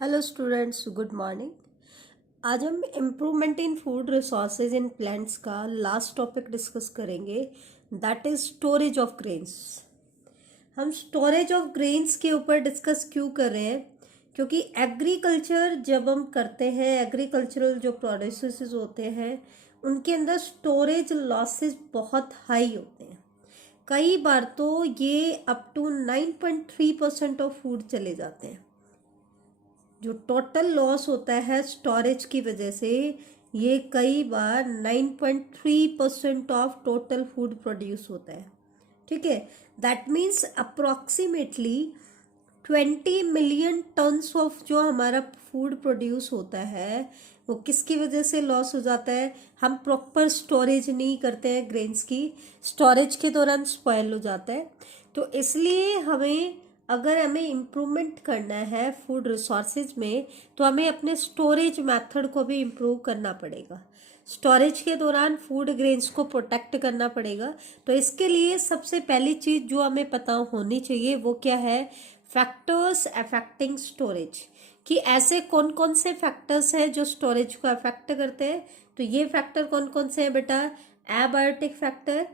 Hello students, good morning. आज हम improvement in food resources in plants का last topic discuss करेंगे, that is storage of grains. हम storage of grains के ऊपर डिस्कस क्यों कर रहे हैं? क्योंकि एग्रीकल्चर जब हम करते हैं, एग्रीकल्चरल जो प्रोड्यूसेस होते हैं उनके अंदर स्टोरेज लॉसेस बहुत हाई होते हैं। कई बार तो ये अप टू 9.3% ऑफ फूड चले जाते हैं। जो टोटल लॉस होता है स्टोरेज की वजह से, ये कई बार 9.3% ऑफ टोटल फूड प्रोड्यूस होता है। ठीक है, that means approximately 20 million tons of जो हमारा फूड प्रोड्यूस होता है वो किसकी वजह से लॉस हो जाता है? हम प्रॉपर स्टोरेज नहीं करते हैं ग्रेन्स की, स्टोरेज के दौरान स्पॉइल हो जाता है। तो इसलिए अगर हमें इम्प्रूवमेंट करना है फूड रिसोर्सेज में, तो हमें अपने स्टोरेज मेथड को भी इम्प्रूव करना पड़ेगा। स्टोरेज के दौरान फूड ग्रेन्स को प्रोटेक्ट करना पड़ेगा। तो इसके लिए सबसे पहली चीज़ जो हमें पता होनी चाहिए वो क्या है? Factors affecting storage. कि ऐसे कौन कौन से फैक्टर्स हैं जो स्टोरेज को अफेक्ट करते हैं। तो ये फैक्टर कौन कौन से हैं बेटा? एबायोटिक फैक्टर,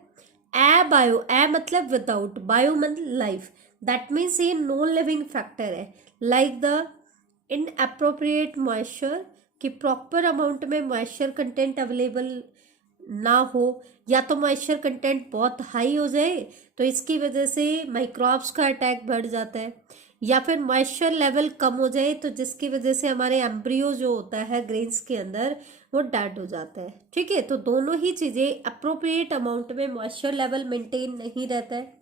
एबायो, ए मतलब विदाउट, बायो मतलब लाइफ, दैट मीन्स ये नॉन लिविंग फैक्टर है। लाइक द इनअप्रोप्रिएट मॉइस्चर, कि प्रॉपर अमाउंट में मॉइस्चर कंटेंट अवेलेबल ना हो, या तो मॉइस्चर कंटेंट बहुत हाई हो जाए तो इसकी वजह से माइक्रोब्स का अटैक बढ़ जाता है, या फिर मॉइस्चर लेवल कम हो जाए तो जिसकी वजह से हमारे एम्ब्रियो जो होता है ग्रेन्स के अंदर वो डेड हो जाता है। ठीक है, तो दोनों ही चीज़ें, अप्रोप्रिएट अमाउंट में मॉइस्चर लेवल मेंटेन नहीं रहता है,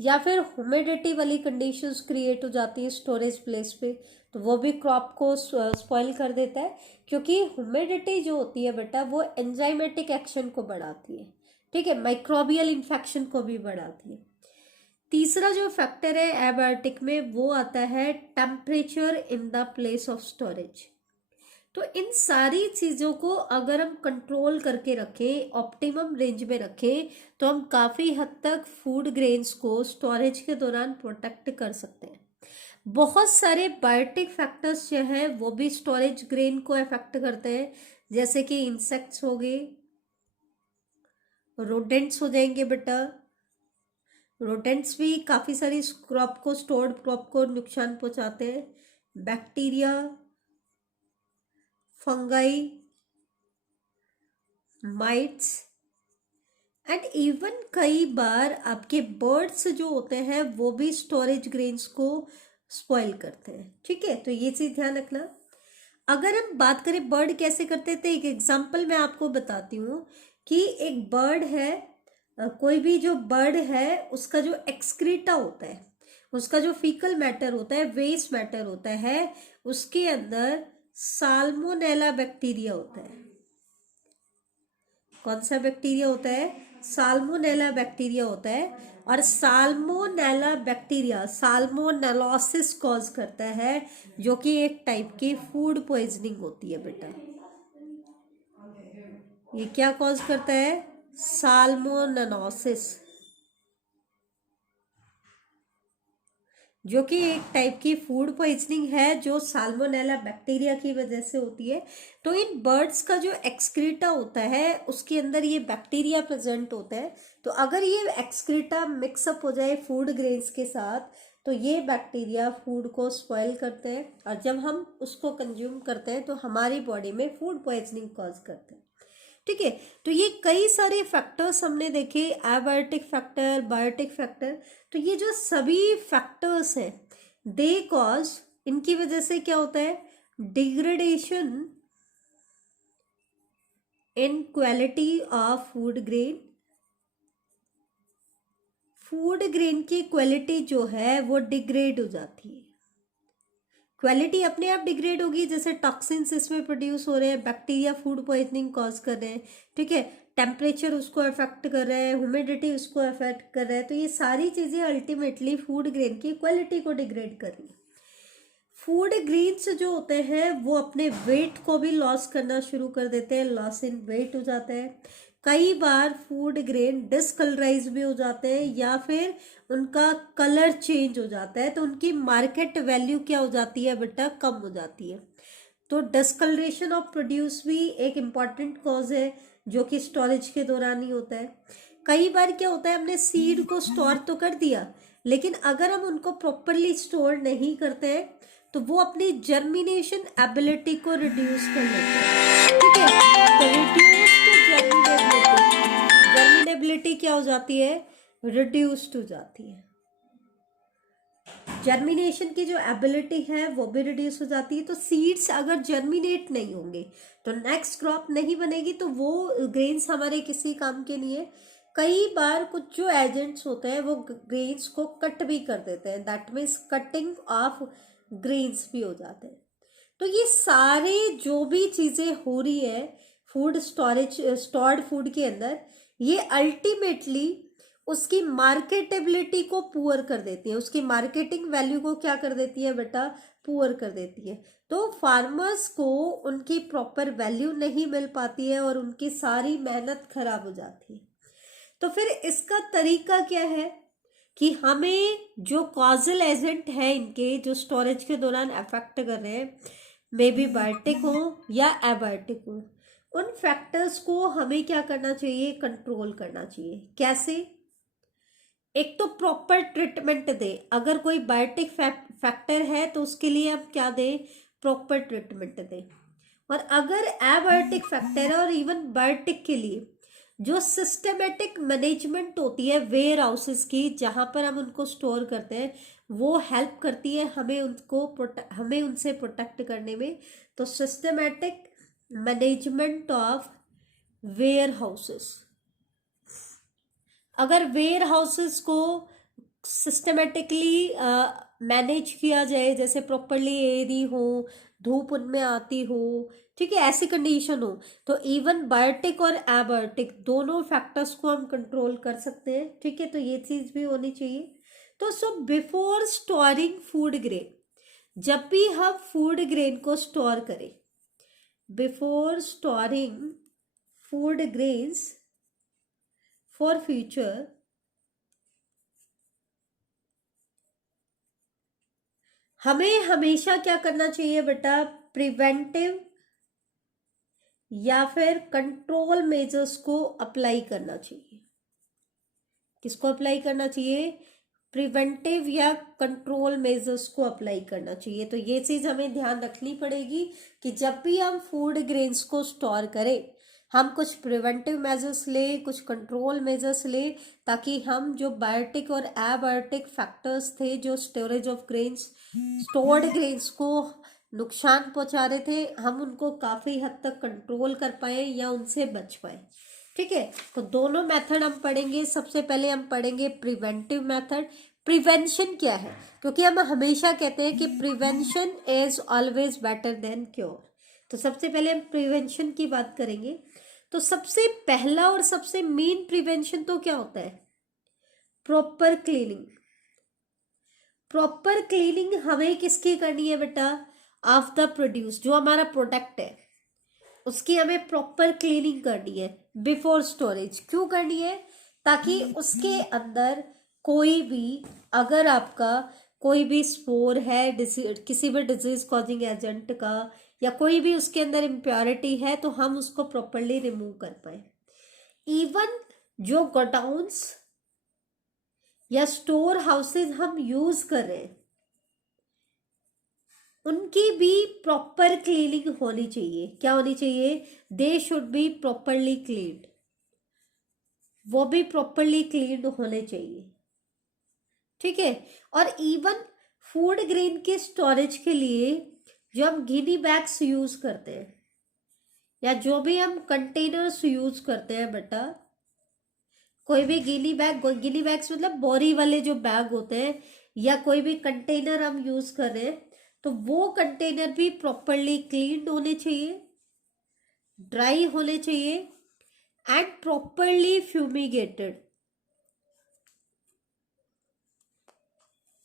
या फिर ह्यूमिडिटी वाली कंडीशंस क्रिएट हो जाती है स्टोरेज प्लेस पे, तो वो भी क्रॉप को स्पॉइल कर देता है। क्योंकि ह्यूमिडिटी जो होती है बेटा वो एंजाइमेटिक एक्शन को बढ़ाती है। ठीक है, माइक्रोबियल इन्फेक्शन को भी बढ़ाती है। तीसरा जो फैक्टर है एबायोटिक में वो आता है temperature in the place of storage. तो इन सारी चीज़ों को अगर हम कंट्रोल करके रखें, ऑप्टिमम रेंज में रखें, तो हम काफ़ी हद तक फूड ग्रेन्स को स्टोरेज के दौरान प्रोटेक्ट कर सकते हैं। बहुत सारे बायोटिक फैक्टर्स जो हैं वो भी स्टोरेज ग्रेन को अफेक्ट करते हैं, जैसे कि इंसेक्ट्स हो गए, रोडेंट्स हो जाएंगे बेटा। रोडेंट्स भी काफ़ी सारी क्रॉप को, स्टोर्ड क्रॉप को नुकसान पहुंचाते हैं। Bacteria, fungi, mites, and even कई बार आपके बर्ड्स जो होते हैं वो भी स्टोरेज ग्रेन्स को स्पॉइल करते हैं। ठीक है, तो ये चीज़ ध्यान रखना। अगर हम बात करें बर्ड कैसे करते थे, एक एग्जांपल मैं आपको बताती हूँ कि एक बर्ड है, कोई भी जो बर्ड है उसका जो एक्सक्रीटा होता है, उसका जो फीकल मैटर होता है, वेस्ट मैटर होता है, उसके अंदर साल्मोनेला बैक्टीरिया होता है। कौन सा बैक्टीरिया होता है? साल्मोनेला बैक्टीरिया होता है। और साल्मोनेला बैक्टीरिया साल्मोनेलोसिस कॉज करता है, जो कि एक टाइप की फूड पॉइजनिंग होती है बेटा। ये क्या कॉज करता है? साल्मोनेलोसिस, जो कि एक टाइप की फूड पॉइजनिंग है जो साल्मोनेला बैक्टीरिया की वजह से होती है। तो इन बर्ड्स का जो एक्सक्रीटा होता है उसके अंदर ये बैक्टीरिया प्रेजेंट होता है। तो अगर ये एक्सक्रीटा मिक्सअप हो जाए फूड ग्रेन्स के साथ तो ये बैक्टीरिया फूड को स्पॉइल करते हैं, और जब हम उसको कंज्यूम करते हैं तो हमारी बॉडी में फूड पॉइजनिंग कॉज करते हैं। ठीक है, तो ये कई सारे फैक्टर्स हमने देखे, एबायोटिक फैक्टर, बायोटिक फैक्टर। तो ये जो सभी फैक्टर्स हैं दे कॉज, इनकी वजह से क्या होता है? Degradation in quality of food grain. Food grain की क्वालिटी जो है वो डिग्रेड हो जाती है। क्वालिटी अपने आप डिग्रेड होगी, जैसे टॉक्सिन्स इसमें प्रोड्यूस हो रहे हैं, बैक्टीरिया फूड पॉइजनिंग कॉज कर रहे हैं। ठीक है, टेम्परेचर उसको अफेक्ट कर रहा है, ह्यूमिडिटी उसको अफेक्ट कर रहा है। तो ये सारी चीज़ें अल्टीमेटली फूड ग्रेन की क्वालिटी को डिग्रेड कर रही है। फूड ग्रेन्स जो होते हैं वो अपने वेट को भी लॉस करना शुरू कर देते हैं, लॉस इन वेट हो जाता है। कई बार फूड ग्रेन डिसकलराइज भी हो जाते हैं या फिर उनका कलर चेंज हो जाता है, तो उनकी मार्केट वैल्यू क्या हो जाती है बेटा, कम हो जाती है। तो डिस्कलरेशन ऑफ प्रोड्यूस भी एक इम्पॉर्टेंट कॉज है जो कि स्टोरेज के दौरान ही होता है। कई बार क्या होता है, हमने सीड को स्टोर तो कर दिया, लेकिन अगर हम उनको प्रॉपरली स्टोर नहीं करते हैं तो वो अपनी जर्मिनेशन एबिलिटी को रिड्यूस कर लेते हैं। ठीक है, तो रिड्यूस्ड जर्मिनेबिलिटी क्या हो जाती है, रिड्यूस्ड हो जाती है। जर्मिनेशन की जो एबिलिटी है वो भी रिड्यूस हो जाती है। तो सीड्स अगर जर्मिनेट नहीं होंगे तो नेक्स्ट क्रॉप नहीं बनेगी, तो वो ग्रेन्स हमारे किसी काम के नहीं है। कई बार कुछ जो एजेंट्स होते हैं वो ग्रेन्स को कट भी कर देते हैं, that means cutting of grains भी हो जाते हैं। तो ये सारे जो भी चीज़ें हो रही है फूड स्टोरेज, स्टोर्ड फूड के अंदर, ये अल्टीमेटली उसकी मार्केटेबिलिटी को पुअर कर देती है, उसकी मार्केटिंग वैल्यू को क्या कर देती है बेटा, पुअर कर देती है। तो फार्मर्स को उनकी प्रॉपर वैल्यू नहीं मिल पाती है और उनकी सारी मेहनत खराब हो जाती है। तो फिर इसका तरीका क्या है कि हमें जो कॉजल एजेंट है इनके जो स्टोरेज के दौरान अफेक्ट कर रहे हैं, मे बी बायोटिक हो या एबायोटिक हो, उन फैक्टर्स को हमें क्या करना चाहिए, कंट्रोल करना चाहिए। कैसे? एक तो प्रॉपर ट्रीटमेंट दे। अगर कोई बायोटिक फैक्टर है तो उसके लिए हम क्या दें, प्रॉपर ट्रीटमेंट दें। और अगर एबायोटिक फैक्टर है और इवन बायोटिक के लिए जो सिस्टमेटिक मैनेजमेंट होती है वेयर हाउसेस की, जहां पर हम उनको स्टोर करते हैं, वो हेल्प करती है हमें उनसे प्रोटेक्ट करने में। तो systematic management of warehouses, अगर वेयर हाउसेस को सिस्टमेटिकली मैनेज किया जाए, जैसे प्रॉपरली एरी हो, धूप उनमें आती हो, ठीक है, ऐसी कंडीशन हो, तो इवन बायोटिक और एबायोटिक दोनों फैक्टर्स को हम कंट्रोल कर सकते हैं। ठीक है, तो ये चीज़ भी होनी चाहिए। तो so before storing food grain, जब भी हम फूड ग्रेन को स्टोर करें, before storing food grains for future, हमें हमेशा क्या करना चाहिए बेटा, प्रिवेंटिव या फिर कंट्रोल मेजर्स को अप्लाई करना चाहिए। किसको अप्लाई करना चाहिए, प्रिवेंटिव या कंट्रोल मेजर्स को अप्लाई करना चाहिए। तो ये चीज हमें ध्यान रखनी पड़ेगी कि जब भी हम फूड ग्रेन्स को स्टोर करें, हम कुछ प्रिवेंटिव मेजर्स लें, कुछ कंट्रोल मेजर्स लें, ताकि हम जो बायोटिक और एबायोटिक फैक्टर्स थे जो storage of grains, stored grains को नुकसान पहुंचा रहे थे, हम उनको काफ़ी हद तक कंट्रोल कर पाए या उनसे बच पाए। ठीक है, तो दोनों मेथड हम पढ़ेंगे। सबसे पहले हम पढ़ेंगे प्रिवेंटिव मेथड। प्रिवेंशन क्या है, क्योंकि हम हमेशा कहते हैं कि prevention is always better than cure. तो सबसे पहले हम प्रिवेंशन की बात करेंगे। तो सबसे पहला और सबसे मेन प्रिवेंशन तो क्या होता है, प्रॉपर क्लीनिंग। प्रॉपर क्लीनिंग हमें किसकी करनी है बेटा, ऑफ द प्रोड्यूस, जो हमारा प्रोडक्ट है उसकी हमें प्रॉपर क्लीनिंग करनी है बिफोर स्टोरेज। क्यों करनी है, ताकि उसके अंदर कोई भी, अगर आपका कोई भी स्पोर है किसी भी डिजीज कॉजिंग एजेंट का, या कोई भी उसके अंदर इम्प्योरिटी है, तो हम उसको प्रॉपरली रिमूव कर पाए। इवन जो गोडाउन्स या स्टोर हाउसेज हम यूज कर रहे हैं, उनकी भी प्रॉपर क्लीनिंग होनी चाहिए। क्या होनी चाहिए, they should be properly cleaned, वो भी प्रॉपरली क्लीन्ड होने चाहिए। ठीक है, और इवन फूड ग्रेन के स्टोरेज के लिए जो हम गिनी बैग्स यूज करते हैं या जो भी हम कंटेनर्स यूज करते हैं बेटा, कोई भी गिनी बैग्स मतलब बोरी वाले जो बैग होते हैं, या कोई भी कंटेनर हम यूज कर रहे हैं, तो वो कंटेनर भी प्रॉपरली क्लीन्ड होने चाहिए, ड्राई होने चाहिए एंड प्रॉपरली फ्यूमिगेटेड।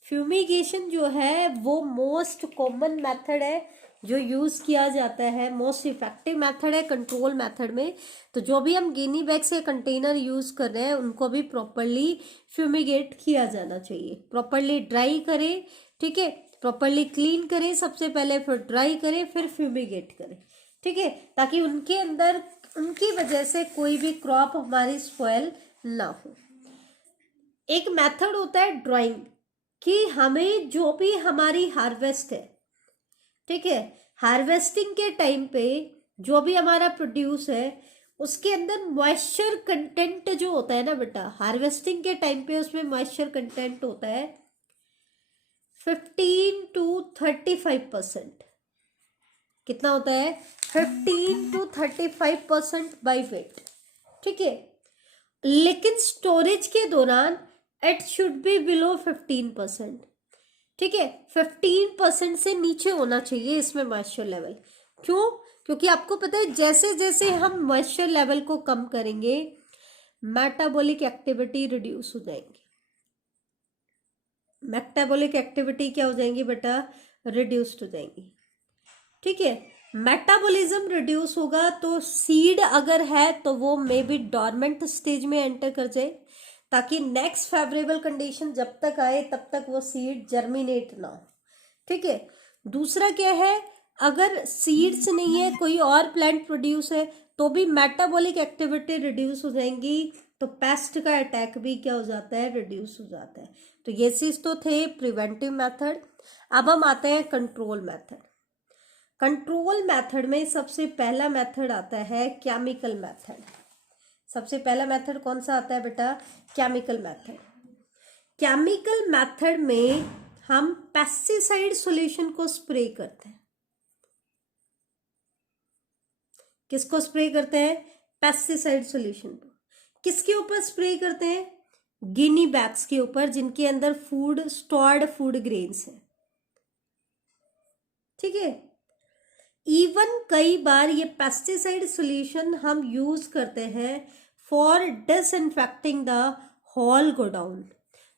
फ्यूमिगेशन जो है वो मोस्ट कॉमन मेथड है जो यूज़ किया जाता है, मोस्ट इफेक्टिव मेथड है कंट्रोल मेथड में। तो जो भी हम गिनी बैग्स या कंटेनर यूज़ कर रहे हैं उनको भी प्रॉपरली फ्यूमिगेट किया जाना चाहिए। प्रॉपरली ड्राई करें, ठीक है, प्रॉपरली क्लीन करें सबसे पहले, फिर ड्राई करें, फिर फ्यूमिगेट करें, ठीक है, ताकि उनके अंदर उनकी वजह से कोई भी क्रॉप हमारी स्पॉइल ना हो। एक मेथड होता है ड्राइंग, कि हमें जो भी हमारी हार्वेस्ट है, ठीक है, हार्वेस्टिंग के टाइम पे जो भी हमारा प्रोड्यूस है उसके अंदर मॉइस्चर कंटेंट जो होता है ना बेटा, हार्वेस्टिंग के टाइम पे उसमें मॉइस्चर कंटेंट होता है 15 to 35%। कितना होता है? 15 to 35% बाई वेट, ठीक है। लेकिन स्टोरेज के दौरान इट शुड बी बिलो 15%, ठीक है। 15% से नीचे होना चाहिए इसमें मॉइस्चर लेवल। क्यों? क्योंकि आपको पता है जैसे जैसे हम मॉइस्चर लेवल को कम करेंगे मेटाबॉलिक एक्टिविटी रिड्यूस हो जाएंगी। मेटाबॉलिक एक्टिविटी क्या हो जाएंगी बेटा? रिड्यूस्ड हो जाएंगी, ठीक है। मेटाबॉलिज्म रिड्यूस होगा तो सीड अगर है तो वो मे बी डॉर्मेंट स्टेज में एंटर कर जाए, ताकि नेक्स्ट फेवरेबल कंडीशन जब तक आए तब तक वो सीड जर्मिनेट ना हो, ठीक है। दूसरा क्या है, अगर सीड्स नहीं है, कोई और प्लांट प्रोड्यूस है, तो भी मेटाबॉलिक एक्टिविटी रिड्यूस हो जाएंगी, तो पेस्ट का अटैक भी क्या हो जाता है? रिड्यूस हो जाता है। तो ये चीज तो थे प्रिवेंटिव मेथड। अब हम आते हैं कंट्रोल मेथड। कंट्रोल मेथड में सबसे पहला मेथड आता है केमिकल मेथड। सबसे पहला मेथड कौन सा आता है बेटा? Chemical method. केमिकल मेथड में हम पेस्टिसाइड सॉल्यूशन को स्प्रे करते हैं। किसको स्प्रे करते हैं? पेस्टिसाइड सॉल्यूशन को। किसके ऊपर स्प्रे करते हैं? गिनी बैग्स के ऊपर जिनके अंदर फूड स्टोर्ड फूड ग्रेन्स है, ठीक है। इवन कई बार ये पेस्टिसाइड सॉल्यूशन हम यूज करते हैं for disinfecting the whole godown.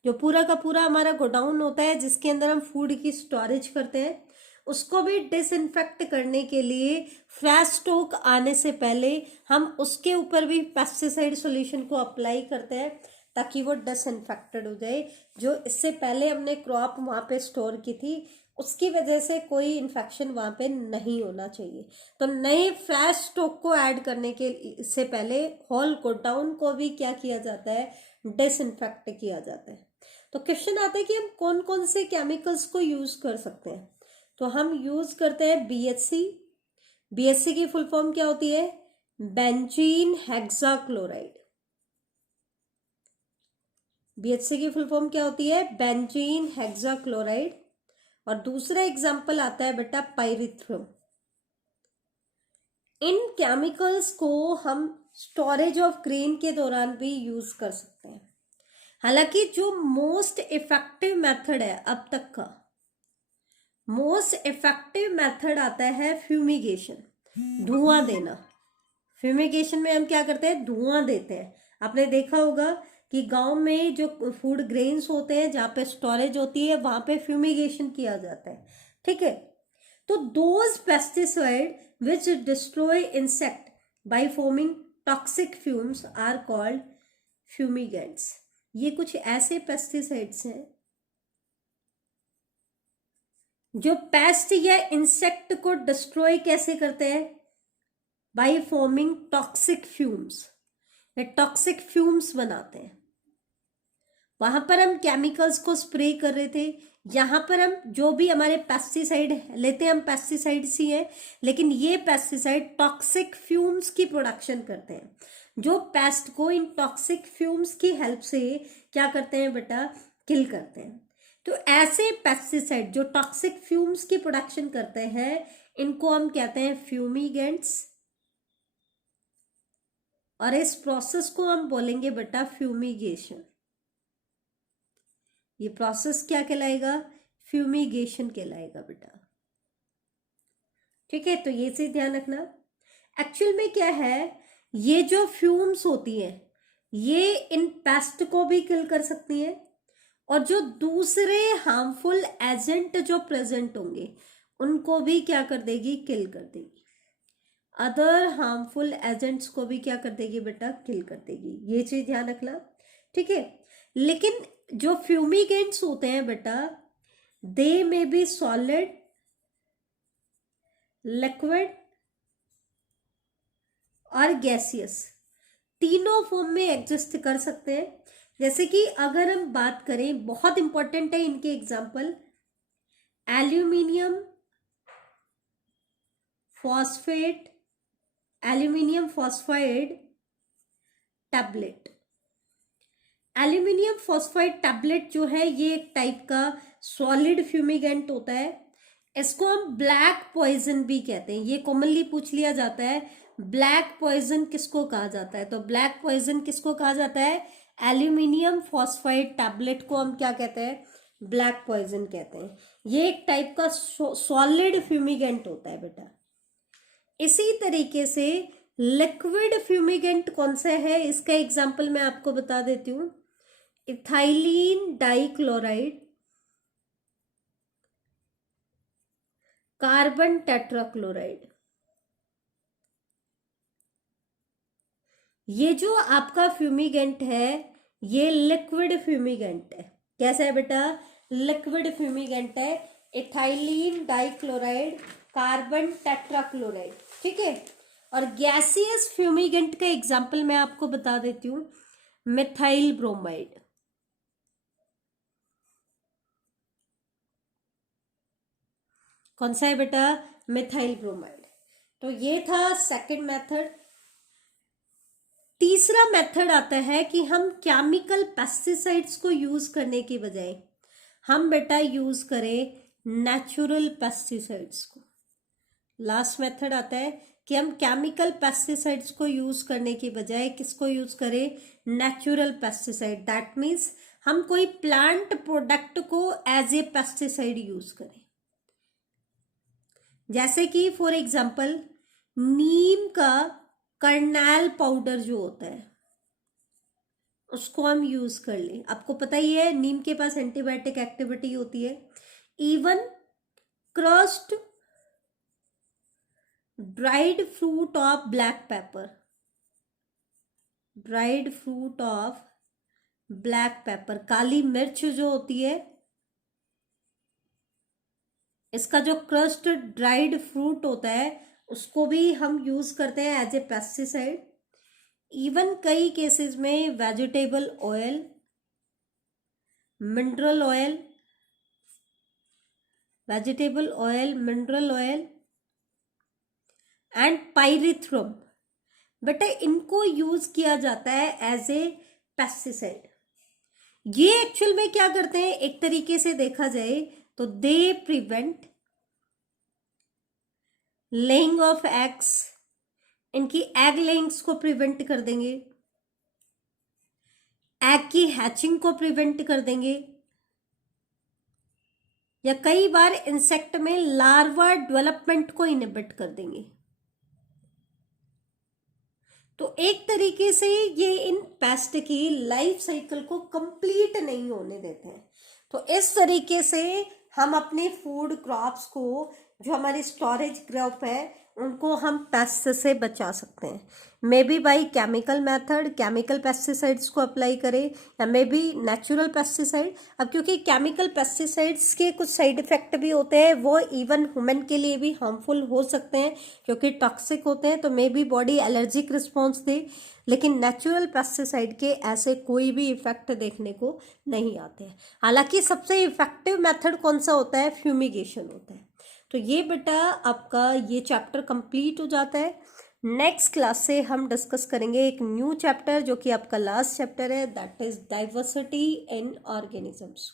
जो पूरा का पूरा हमारा गोडाउन होता है जिसके अंदर हम फूड की स्टोरेज करते हैं, उसको भी डिसइंफेक्ट करने के लिए फ्रेश स्टॉक आने से पहले हम उसके ऊपर भी पेस्टिसाइड सॉल्यूशन को अप्लाई करते हैं, ताकि वो डिसइंफेक्टेड हो जाए। जो इससे पहले हमने क्रॉप वहाँ पे स्टोर की थी उसकी वजह से कोई इन्फेक्शन वहाँ पे नहीं होना चाहिए। तो नए फ्रेश स्टॉक को ऐड करने के से पहले होल गोडाउन को भी क्या किया जाता है? डिसइंफेक्ट किया जाता है। तो क्वेश्चन आता है कि हम कौन कौन से केमिकल्स को यूज कर सकते हैं। तो हम यूज करते हैं BHC। BHC की फुल फॉर्म क्या होती है? Benzene hexachloride. BHC की फुल फॉर्म क्या होती है? Benzene hexachloride. और दूसरा एग्जाम्पल आता है बेटा पाइरिथ्रम। इन केमिकल्स को हम स्टोरेज ऑफ ग्रेन के दौरान भी यूज कर सकते हैं। हालांकि जो मोस्ट इफेक्टिव मेथड है अब तक का, मोस्ट इफेक्टिव मेथड आता है फ्यूमिगेशन, धुआं देना। फ्यूमिगेशन में हम क्या करते हैं? धुआं देते हैं। आपने देखा होगा कि गांव में जो फूड ग्रेन्स होते हैं जहाँ पे स्टोरेज होती है वहां पे फ्यूमिगेशन किया जाता है, ठीक है। तो those pesticide which destroy insect by forming toxic fumes are called fumigants. ये कुछ ऐसे पेस्टिसाइड्स हैं जो पेस्ट या इंसेक्ट को डिस्ट्रॉय कैसे करते हैं? Bye forming toxic fumes. Toxic fumes बनाते हैं। वहां पर हम केमिकल्स को स्प्रे कर रहे थे, यहाँ पर हम जो भी हमारे पेस्टिसाइड लेते हैं, हम पेस्टिसाइड्स ही हैं, लेकिन ये पेस्टिसाइड टॉक्सिक फ्यूम्स की प्रोडक्शन करते हैं, जो पेस्ट को इन टॉक्सिक फ्यूम्स की हेल्प से क्या करते हैं बेटा? किल करते हैं। तो ऐसे पेस्टिसाइड जो टॉक्सिक फ्यूम्स की प्रोडक्शन करते हैं इनको हम कहते हैं फ्यूमिगेंट्स, और इस प्रोसेस को हम बोलेंगे बेटा फ्यूमिगेशन। ये प्रोसेस क्या कहलाएगा? फ्यूमिगेशन कहलाएगा बेटा, ठीक है। तो ये चीज ध्यान रखना। एक्चुअल में क्या है, ये जो फ्यूम्स होती हैं ये इन पेस्ट को भी किल कर सकती हैं और जो दूसरे हार्मफुल एजेंट जो प्रेजेंट होंगे उनको भी क्या कर देगी, किल कर देगी। अदर हार्मफुल एजेंट्स को भी क्या कर देगी बेटा, किल कर देगी। ये चीज ध्यान रखना, ठीक है। लेकिन जो फ्यूमिगेंट्स होते हैं बेटा, दे में बी सॉलिड, लिक्विड और गैसियस, तीनों फॉर्म में एग्जिस्ट कर सकते हैं। जैसे कि अगर हम बात करें, बहुत इंपॉर्टेंट है इनके example, aluminium phosphate, aluminium phosphide tablet. Aluminium phosphide tablet जो है ये एक टाइप का सॉलिड फ्यूमिगेंट होता है। इसको हम ब्लैक पॉइजन भी कहते हैं। ये कॉमनली पूछ लिया जाता है, ब्लैक पॉइजन किसको कहा जाता है। तो ब्लैक पॉइजन किसको कहा जाता है, एल्यूमिनियम फॉस्फाइड टैबलेट को हम क्या कहते हैं, ब्लैक पॉइजन कहते हैं। ये एक टाइप का सॉलिड फ्यूमिगेंट होता है बेटा। इसी तरीके से लिक्विड फ्यूमिगेंट कौन सा है, इसका एग्जांपल मैं आपको बता देती हूँ। Ethylene dichloride, carbon tetrachloride. ये जो आपका फ्यूमिगेंट है ये लिक्विड फ्यूमिगेंट है। कैसा है बेटा, लिक्विड फ्यूमिगेंट है। इथाइलिन डाइक्लोराइड, कार्बन टेट्राक्लोराइड, ठीक है। और गैसियस फ्यूमिगेंट का एग्जांपल मैं आपको बता देती हूँ, मिथाइल ब्रोमाइड। कौन सा है बेटा, मिथाइल ब्रोमाइड। तो ये था सेकंड मेथड। तीसरा मेथड आता है कि हम केमिकल पेस्टिसाइड्स को यूज करने की बजाय हम बेटा यूज करें नेचुरल पेस्टिसाइड्स को। लास्ट मेथड आता है कि हम केमिकल पेस्टिसाइड्स को यूज करने की बजाय किसको यूज करें, नेचुरल पेस्टिसाइड। दैट मीन्स हम कोई प्लांट प्रोडक्ट को एज ए पेस्टिसाइड यूज करें। जैसे कि फॉर एग्जांपल नीम का कर्नल पाउडर जो होता है उसको हम यूज कर लें। आपको पता ही है नीम के पास एंटीबायोटिक एक्टिविटी होती है। Even crushed dried fruit of black pepper, dried fruit of black pepper, काली मिर्च जो होती है, इसका जो क्रस्ड ड्राइड फ्रूट होता है उसको भी हम यूज करते हैं एज ए पेस्टिसाइड। इवन कई केसेस में vegetable oil, mineral oil, vegetable oil, mineral oil and pyrethrum, बेटा इनको यूज किया जाता है एज ए पेस्टिसाइड। ये एक्चुअल में क्या करते हैं, एक तरीके से देखा जाए तो they prevent laying of eggs, इनकी एग लेइंग्स को प्रिवेंट कर देंगे, एग की हैचिंग को प्रिवेंट कर देंगे, या कई बार इंसेक्ट में लार्वा डेवलपमेंट को इनहिबिट कर देंगे। तो एक तरीके से ये इन पेस्ट की लाइफ साइकिल को कंप्लीट नहीं होने देते हैं। तो इस तरीके से हम अपने फूड क्रॉप्स को, जो हमारी स्टोरेज क्रॉप है, उनको हम पेस्ट से बचा सकते हैं। May be by chemical method, chemical pesticides को अप्लाई करें, या मे बी नेचुरल पेस्टिसाइड। अब क्योंकि केमिकल पेस्टिसाइड्स के कुछ साइड इफेक्ट भी होते हैं, वो इवन ह्यूमन के लिए भी हार्मफुल हो सकते हैं क्योंकि टॉक्सिक होते हैं, तो maybe body allergic response दे। लेकिन नेचुरल पेस्टिसाइड के ऐसे कोई भी इफेक्ट देखने को नहीं आते हैं। हालांकि सबसे इफेक्टिव मेथड कौन सा होता है, फ्यूमिगेशन होता है। तो ये बेटा आपका ये चैप्टर कंप्लीट हो जाता है। नेक्स्ट क्लास से हम डिस्कस करेंगे एक न्यू चैप्टर जो कि आपका लास्ट चैप्टर है, that is diversity in organisms.